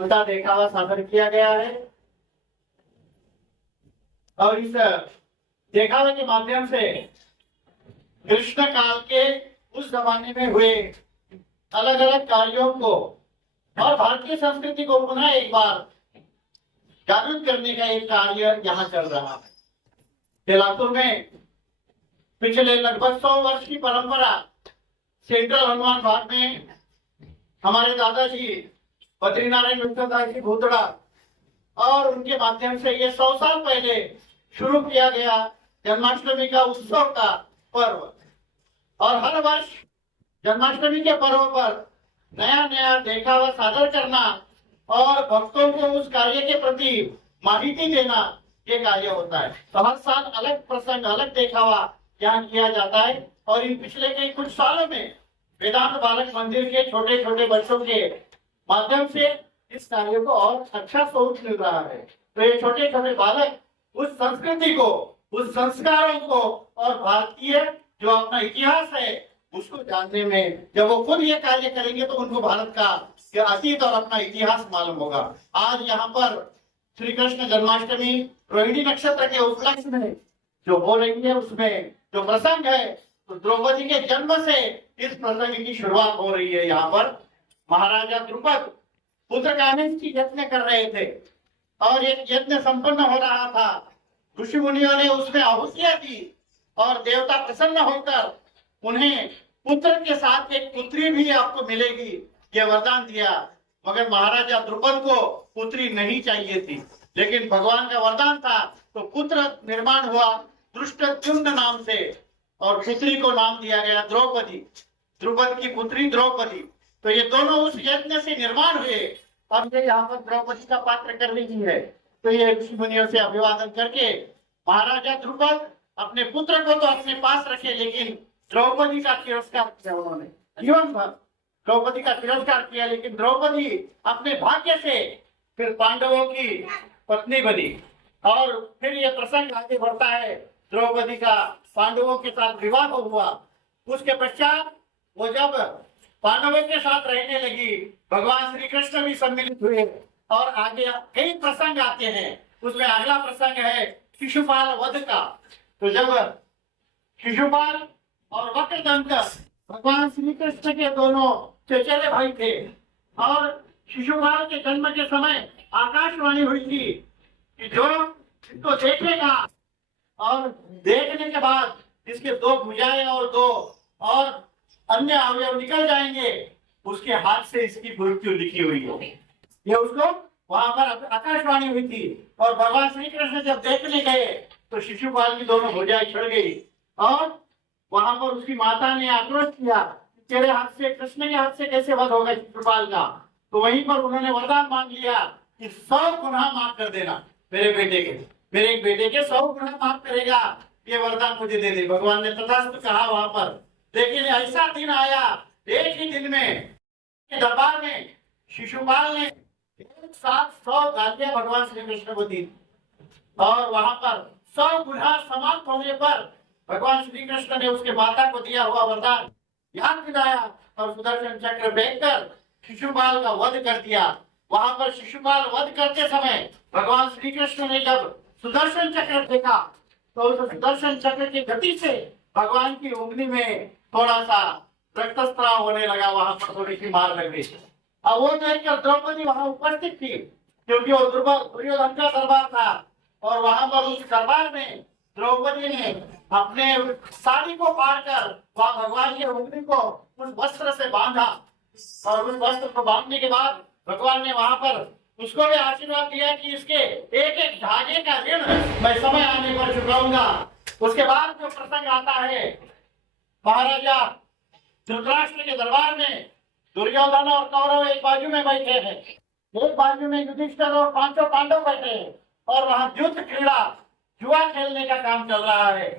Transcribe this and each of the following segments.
उनका देखावा सादर किया गया है और इस देखावे के माध्यम से कृष्ण काल के उस जमाने में हुए अलग अलग कार्यों को और भारतीय संस्कृति को पुनः एक बार जागृत करने का एक कार्य यहाँ चल रहा है। लातूर में पिछले लगभग 100 वर्ष की परंपरा सेंट्रल हनुमान बाग में हमारे दादाजी बद्रीनारायण विठलदास जी भूतड़ा और उनके माध्यम से ये 100 साल पहले शुरू किया गया जन्माष्टमी का उत्सव का पर्व। और हर वर्ष जन्माष्टमी के पर्व पर नया नया देखावा सादर करना और भक्तों को उस कार्य के प्रति माहिती देना ये कार्य होता है। तो हर साल अलग प्रसंग अलग देखावा यहाँ किया जाता है और इन पिछले के कुछ सालों में वेदांत बालक मंदिर के छोटे छोटे बच्चों के माध्यम से इस कार्य को और अच्छा सोच मिल रहा है। तो ये छोटे छोटे बालक उस संस्कृति को, उस संस्कारों को और भारतीय जो अपना इतिहास है उसको जानने में जब वो खुद ये कार्य करेंगे तो उनको भारत का अतीत और अपना इतिहास मालूम होगा। आज यहाँ पर श्री कृष्ण जन्माष्टमी रोहिणी नक्षत्र के उपलक्ष्य में जो हो रही है उसमें जो प्रसंग है तो द्रौपदी के जन्म से इस प्रसंग की शुरुआत हो रही है। यहाँ पर महाराजा द्रुपद पुत्र कामेश की यत्न कर रहे थे और एक यज्ञ संपन्न हो रहा था। ऋषि मुनियों ने उसमें आहुतियां दी और देवता प्रसन्न होकर उन्हें पुत्र के साथ एक पुत्री भी आपको मिलेगी यह वरदान दिया। मगर महाराजा द्रुपद को पुत्री नहीं चाहिए थी, लेकिन भगवान का वरदान था तो पुत्र निर्माण हुआ धृष्टद्युम्न नाम से और पुत्री को नाम दिया गया द्रौपदी। द्रुपद की पुत्री द्रौपदी। तो ये दोनों उस यज्ञ से निर्माण हुए। अब ये यहाँ पर द्रौपदी का पात्र कर लीजिए है तो ये ऋषि मुनियों से अभिवादन करके महाराजा द्रुपद अपने पुत्र को तो अपने पास रखे, लेकिन द्रौपदी का तिरस्कार किया उन्होंने। जीवन भर द्रौपदी का तिरस्कार किया, लेकिन द्रौपदी अपने भाग्य से फिर पांडवों की पत्नी बनी। और फिर ये प्रसंग आगे बढ़ता है। द्रौपदी का पांडवों के साथ विवाह हुआ। उसके पश्चात वो जब पांडवों के साथ रहने लगी, भगवान श्री कृष्ण भी सम्मिलित हुए और आगे कई प्रसंग आते हैं। उसमें अगला प्रसंग है शिशुपाल वध का। तो जब शिशुपाल और वक्रदंत भगवान श्री कृष्ण के दोनों चचेरे भाई थे और शिशुपाल के जन्म के समय आकाशवाणी हुई थी कि जो इसको देखेगा और देखने के बाद इसके 2 भुजाएं और 2 और अन्य अवयव निकल जाएंगे, उसके हाथ से इसकी मृत्यु लिखी हुई है। ये उसको वहां पर आकाशवाणी हुई थी और भगवान श्री कृष्ण जब देखने गए तो शिशुपाल की दोनों भुजाएं छिड़ गई और वहां पर उसकी माता ने आक्रोश किया, तेरे हाथ से, कृष्ण के हाथ से कैसे वध होगा शिशुपाल का। तो वहीं पर उन्होंने वरदान मांग लिया कि 100 गुनाह माफ कर देना मेरे बेटे के, मेरे एक बेटे के 100 गुनाह माफ करेगा, ये वरदान मुझे दे दे। भगवान ने तथास्तु कहा वहां पर। लेकिन ऐसा दिन आया, एक ही दिन में दरबार में शिशुपाल ने एक साथ 100 गालियां भगवान श्री कृष्ण को दी और वहां पर 100 गुनाह समाप्त होने पर भगवान श्री कृष्ण ने उसके माता को दिया हुआ वरदान याद दिलाया और सुदर्शन चक्र फेंककर शिशुपाल का वध कर दिया। वहां पर शिशुपाल वध करते समय भगवान श्री कृष्ण ने जब सुदर्शन चक्र फेंका तो उस सुदर्शन चक्र की गति से भगवान की उंगली में थोड़ा सा रक्तस्राव होने लगा, वहां पर थोड़ी सी मार लग गई। अब वो देखकर द्रौपदी वहां उपस्थित थी क्योंकि वो दुर्योधन का दरबार था और वहां पर उस दरबार में द्रौपदी ने अपने साड़ी को फाड़ कर वहां भगवान की उंगली को उस वस्त्र से बांधा और उस वस्त्र को बांधने के बाद भगवान ने वहां पर उसको भी आशीर्वाद दिया कि इसके एक एक धागे का ऋण मैं समय आने पर चुकाऊंगा। उसके बाद जो प्रसंग आता है, महाराजा धृतराष्ट्र के दरबार में दुर्योधन और कौरव एक बाजू में बैठे हैं, एक बाजू में युधिष्ठिर और 5 पांडव बैठे हैं और वहां युद्ध क्रीड़ा जुआ खेलने का काम चल रहा है।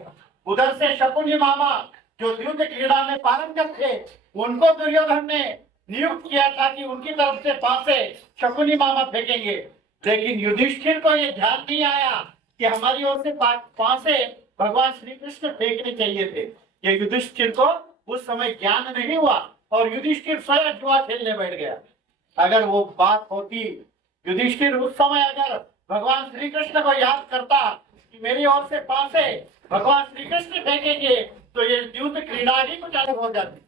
उधर से शकुनी मामा जो युद्ध क्रीड़ा में पारंगत थे उनको दुर्योधन ने नियुक्त किया था कि उनकी तरफ से पासे शकुनी मामा फेंकेंगे, लेकिन युधिष्ठिर को ये ध्यान नहीं आया कि हमारी ओर से पासे भगवान श्री कृष्ण फेंकने चाहिए थे। ये युधिष्ठिर को उस समय ज्ञान नहीं हुआ और युधिष्ठिर स्वयं जुआ खेलने बैठ गया अगर वो बात होती, युधिष्ठिर उस समय अगर भगवान श्री कृष्ण को याद करता कि मेरी ओर से पास है, भगवान श्री कृष्ण फेंकेंगे तो ये युद्ध क्रीड़ा ही कुछ अलग हो जाती।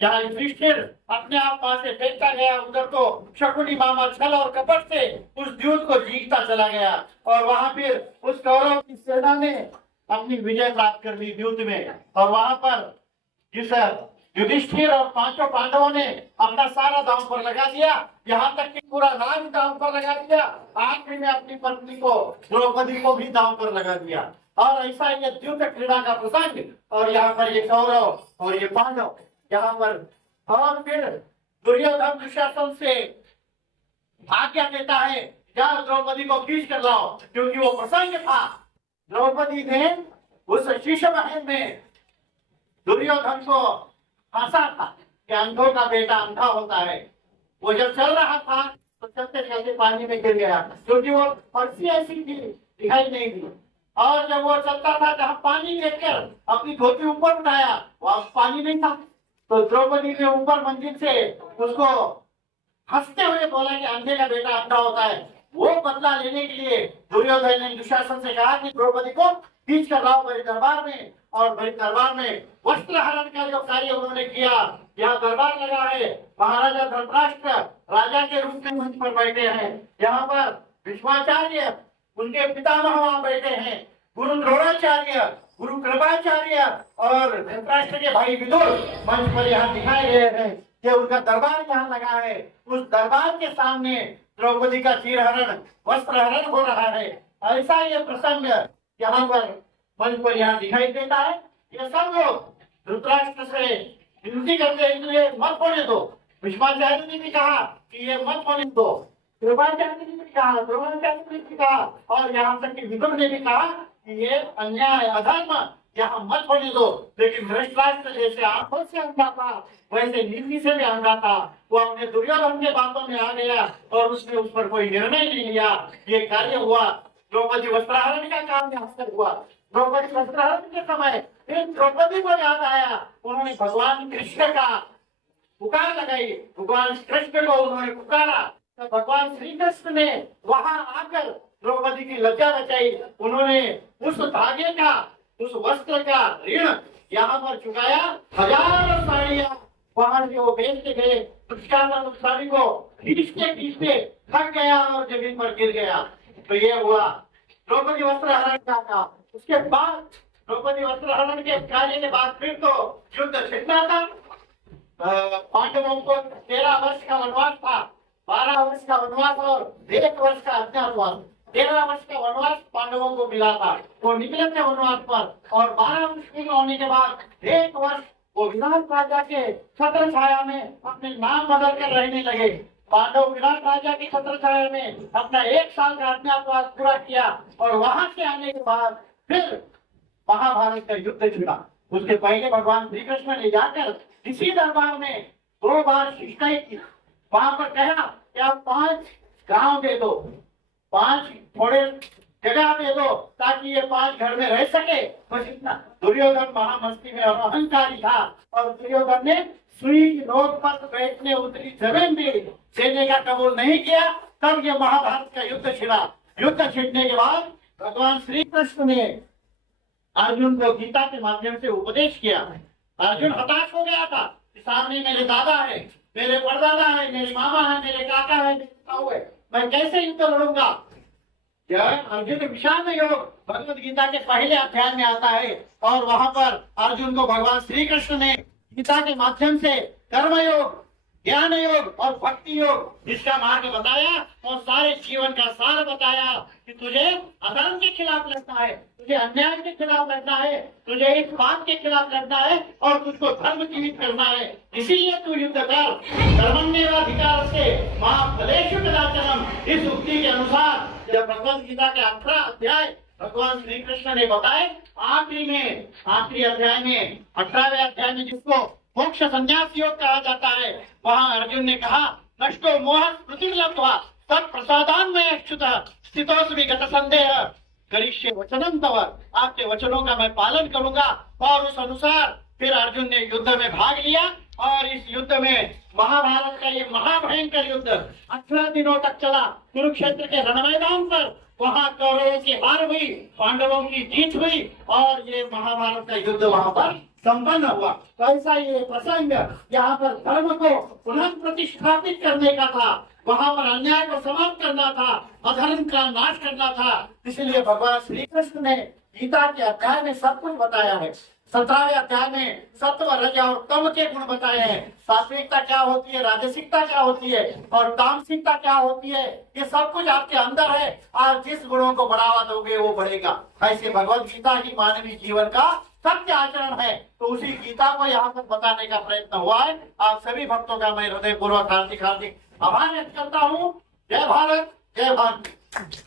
जहाँ युधिष्ठिर अपने आप पास से फेंकता गया, उधर तो शकुनी मामा छल और कपट से उस युद्ध को जीतता चला गया और वहां फिर उस कौरव की सेना ने अपनी विजय प्राप्त कर ली युद्ध में। और वहां पर जिस युधिष्ठिर और पांचों पांडवों ने अपना सारा दांव पर लगा दिया, यहाँ तक कि पूरा राज दांव पर लगा दिया, आखिरी में अपनी पत्नी को द्रौपदी को भी दांव पर लगा दिया। और ऐसा ये युद्ध क्रीड़ा का प्रसंग, और यहाँ पर ये कौरव और ये पांडव यहाँ पर, और फिर दुर्योधन दुशासन से आज्ञा देता है जाओ द्रौपदी को खींच कर लाओ, क्योंकि वो प्रसंग था। द्रौपदी ने उस शीशम महल में दुर्योधन को फंसा था कि अंधों का बेटा अंधा होता है। वो जब चल रहा था तो चलते चलते पानी में गिर गया, क्योंकि वो फर्सी ऐसी थी, दिखाई नहीं दी। और जब वो चलता था जहाँ पानी देखकर अपनी धोती ऊपर उठाया, वहां पानी नहीं था। तो द्रौपदी ने ऊपर मंजिल से उसको हंसते हुए बोला कि अंधे का बेटा अंधा होता है। वो बदला लेने के लिए दुर्योधन ने दुशासन से कहा कि द्रौपदी को खींच कर लाओ मेरे दरबार में। और मेरे दरबार में वस्त्र हरण का जो कार्य उन्होंने किया, यहाँ दरबार लगा है, महाराजा धर्मराष्ट्र राजा के रूप में मंच पर बैठे हैं, यहाँ पर भीष्माचार्य उनके पितामह वहां बैठे हैं, गुरु द्रोणाचार्य, गुरु कृपाचार्य और धृतराष्ट्र के भाई विदुर मंच पर यहाँ दिखाए गए हैं कि उनका दरबार यहाँ लगा है। उस दरबार के सामने द्रौपदी का चीरहरण, वस्त्र हरण हो रहा है। ऐसा ये प्रसंग यहाँ पर मंच पर यहाँ दिखाई देता है। ये सब लोग धृतराष्ट्र से विनती करते हैं कि ये मत होने दो। भीष्माचार्य ने भी कहा कि ये मत होने दो, कृपाचार्य ने भी कहा, द्रोणाचार्य ने भी कहा, और यहाँ तक कि विदुर ने भी कहा कि ये अन्याय अधर्म यहाँ मत होने दो। लेकिन धृतराष्ट्र जैसे आंखों से अंधा था, वैसे नीति से भी अंधा था। वो अपने दुर्योधन के बातों में आ गया और उसने उस पर कोई निर्णय नहीं लिया। ये कार्य हुआ, द्रौपदी वस्त्रहरण का काम यहाँ से हुआ। द्रौपदी वस्त्रहरण के समय फिर द्रौपदी को याद आया, उन्होंने भगवान कृष्ण का पुकार लगाई, भगवान कृष्ण को उन्होंने पुकारा, तो भगवान श्री कृष्ण ने वहां आकर द्रौपदी की लज्जा बचाई। उन्होंने उस धागे का, उस वस्त्र का ऋण यहाँ पर चुकाया। हजारों साड़ियां वहां से वो बेचते गए, उसका साड़ी को खींचते खींचते थक गया और जमीन पर गिर गया। तो ये हुआ द्रौपदी वस्त्रहरण का काम। उसके बाद द्रौपदी वस्त्रहरण के कार्य के बाद फिर तो युद्ध छिड़ना था। पांडवों को 13 वर्ष का वनवास था, 12 वर्ष का वनवास और 1 वर्ष का अज्ञातवास। 13 वर्ष का वनवास पांडवों को मिला था, वो निकले थे वनवास पर, और 12 वर्ष पूर्ण होने के बाद 1 वर्ष वो विराट राजा के छत्र छाया में अपने नाम बदल कर रहने लगे। पांडव विराट राजा की छत्र छाया में अपना 1 साल का अज्ञातवास पूरा किया, और वहां से आने के बाद फिर महाभारत का युद्ध छिड़ा। उसके पहले भगवान श्री कृष्ण ने जाकर इसी दरबार में 2 बार शिष्टाई की। वहां पर कहा कि आप 5 गांव दे दो, 5 थोड़े जगह दे दो, ताकि ये 5 घर में रह सके। बस इतना। दुर्योधन महामस्ती में और अहंकारी था, और दुर्योधन ने सुई की नोक पर बैठने उतरी जमीन भी देने का कबूल नहीं किया। तब ये महाभारत का युद्ध छिड़ा। युद्ध छिड़ने के बाद भगवान श्री कृष्ण ने अर्जुन को गीता के माध्यम से उपदेश किया। अर्जुन हताश हो गया था कि सामने मेरे दादा है, मेरे परदादा है, मेरे मामा है, मेरे काका है, मेरे ताऊ है, मैं कैसे युद्ध लड़ूंगा। अर्जुन विषाद योग भगवत गीता के पहले अध्याय में आता है, और वहां पर अर्जुन को भगवान श्री कृष्ण ने गीता के माध्यम से कर्म योग, ज्ञान योग और भक्ति योग इसका मार्ग बताया, और सारे जीवन का सार बताया कि तुझे अधर्म के खिलाफ लड़ना है, तुझे अन्याय के खिलाफ लड़ना है, तुझे इस बात के खिलाफ लड़ना है, और तुझको धर्म जीवित करना है। इसीलिए तू युद्ध कर। धर्मण्येवाधिकार से महाफलेषु कदाचनम, इस उक्ति के अनुसार जब भगवत गीता के 18 अध्याय भगवान श्री कृष्ण ने बताए, आखिरी अध्याय में 18वें अध्याय में जिसको मोक्ष संन्यास योग कहा जाता है, वहाँ अर्जुन ने कहा नष्टो मोह स्मृति लब्ध्वा तत् प्रसादान में अच्युतः स्थितोऽस्मि गत संदेह करिष्ये वचनम तव। आपके वचनों का मैं पालन करूंगा और उस अनुसार फिर अर्जुन ने युद्ध में भाग लिया और इस युद्ध में महाभारत का ये महाभयंकर युद्ध 18 दिनों तक चला। कुरुक्षेत्र के रण मैदान पर वहां कौरवों की हार हुई, पांडवों की जीत हुई और ये महाभारत का युद्ध वहां पर संपन्न हुआ। तो ऐसा ये प्रसंग यहाँ पर धर्म को पुनः प्रतिष्ठापित करने का था, वहां पर अन्याय को समाप्त करना था, अधर्म का नाश करना था। इसलिए भगवान श्री कृष्ण ने गीता के अध्याय में सब कुछ बताया है। 17वें अध्याय में सत्व रज और तम के गुण बताए हैं। सात्विकता क्या होती है, राजसिकता क्या होती है और तामसिकता क्या होती है, ये सब कुछ आपके अंदर है। और जिस गुणों को बढ़ावा दोगे वो बढ़ेगा। ऐसे भगवत गीता ही मानवीय जीवन का सत्य आचरण है। तो उसी गीता को यहाँ पर बताने का प्रयत्न हुआ है। आप सभी भक्तों का मैं हृदय पूर्वक हार्दिक हार्दिक आभार व्यक्त करता हूँ। जय भारत, जय भारत।